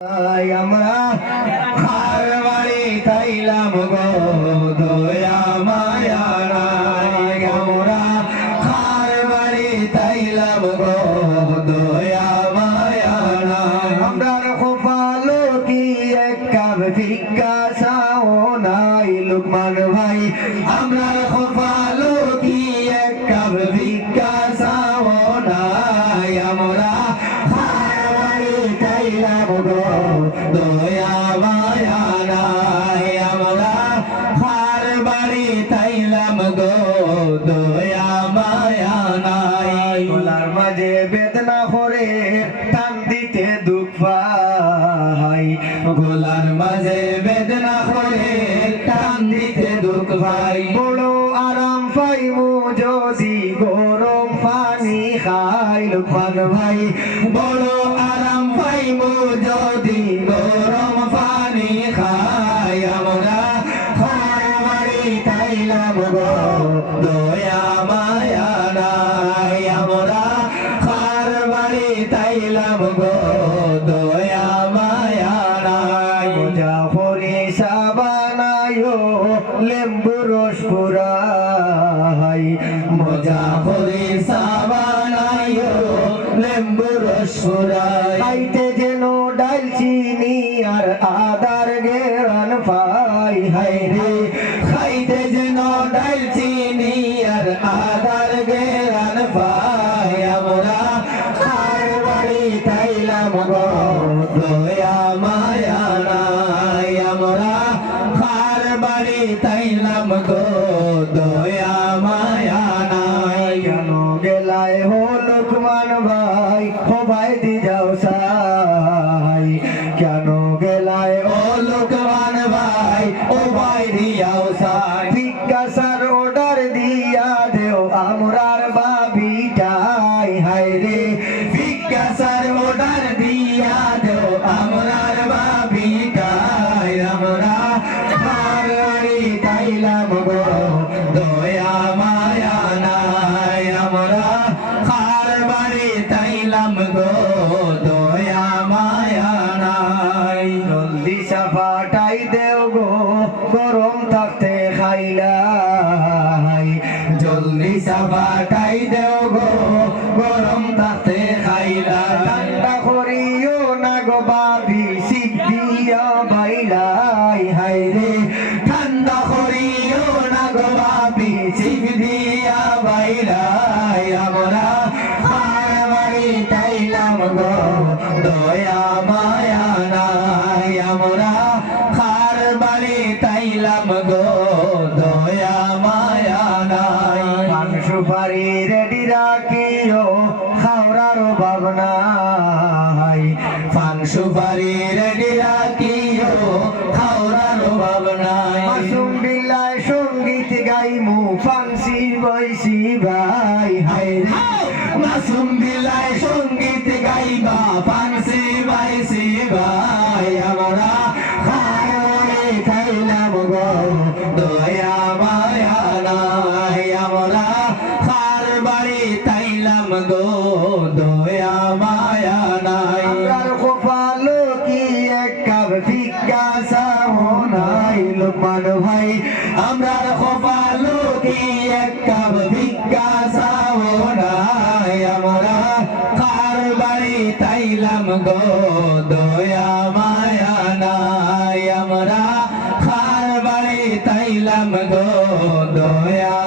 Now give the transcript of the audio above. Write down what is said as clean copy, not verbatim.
আমরা খার বাড়ি তাইলাম গো দয়া মায়া নাই আমরা খার বাড়ি তাইলাম গো দয়া মায়া নাই আমরার খোফালো কি এক কাপ ভিক্ষা চাও নাই লুকমান ভাই আমরার খোফালো কি এক কাপ ভিক্ষা চাও নাই আমরা খার বাড়ি তাইলাম গো দয়া মায়া নাই আমরা খার বাড়ি তাইলাম গো দয়া মায়া নাই গলার মাঝে বেদনা করে টান দিতে দুঃখ পাই গলার মাঝে বেদনা করে টান দিতে দুঃখ পাই বড় আরাম পাইমু যদি গরম পানি খাই লুকমান ভাই বড় আরাম পাইমু যদি গরম পানি খাই আমরা খার বাড়ি তাইলাম গো দয়া মায়া নাই আমরা খার বাড়ি তাইলাম গো দয়া মায়া নাই মজা করে সাবানায়ো লেম্বু রস পুরাই মজা করে সাবানায়ো লেম্বু রস পুরাই খাইতে যেন ডাল চিনি আর আদার গেরান পাই হাই রে খাইতে যেন ডাল চিনি আর আদার গেরান পাই আমরা খার বাড়ি তাইলাম গো দয়া মায়া নাই আমরা খার বাড়ি তাইলাম গো দয়া মায়া নাই কেন গেলাই হো লুকমান ভাই ও ভাই দি যাও সাই কেন গেলাই ও লুকমান ভাই ও ভাই দি যাও সাই ভিক্ষা সার অর্ডার দিয়া দেও আমরার বাবিটাই হাই রে ভিক্ষা সার অর্ডার দিয়া দেও আমরার বাবিটাই আমরা খার বাড়ি তাইলাম গো দয়া মায়া নাই আমরা খার বাড়ি তাইলাম গো দয়া মায়া নাই জলদি সাফাটাই দেও গো গরম থাকতে খাইলাই জলদি সাফাটাই দেও গো গরম থাকতে খাইলাই ঠান্ডা করিও না গো বাবি শিখ দিয়া বাইলাই হাই রে ঠান্ডা করিও না গো বাবি শিখ দিয়া বাইলাই আমরা খার বাড়ি তাইলাম গো দয়া মায়া নাই আমরা খার বাড়ি তাইলাম গো দয়া মায়া নাই পান সুপারি রেডি রাখিও খাওয়ার ভাবনা পান সুপারি রেডি রাখিও খাওয়ার ভাবনা মাসুম বিলাই সঙ্গীত গাইমু ফান্সি বৈশি ভাই হাই রে মাসুম বিলাই সঙ্গীত গাইবা ফান্সি বৈশি ভাই আমরা খার বাড়ি তাইলাম গো দয়া মায়া নাই আমরা খার বাড়ি তাইলাম গো দয়া মায়া নাই আমরার কপালো কি এক কাপ ভিক্ষা চাও নাই লুকমান ভাই আমরার কপালো কি এক কাপ ভিক্ষা চাও নাই আমরা খার বাড়ি তাইলাম গো দয়া মায়া নাই আমরা খার বাড়ি তাইলাম গো দয়া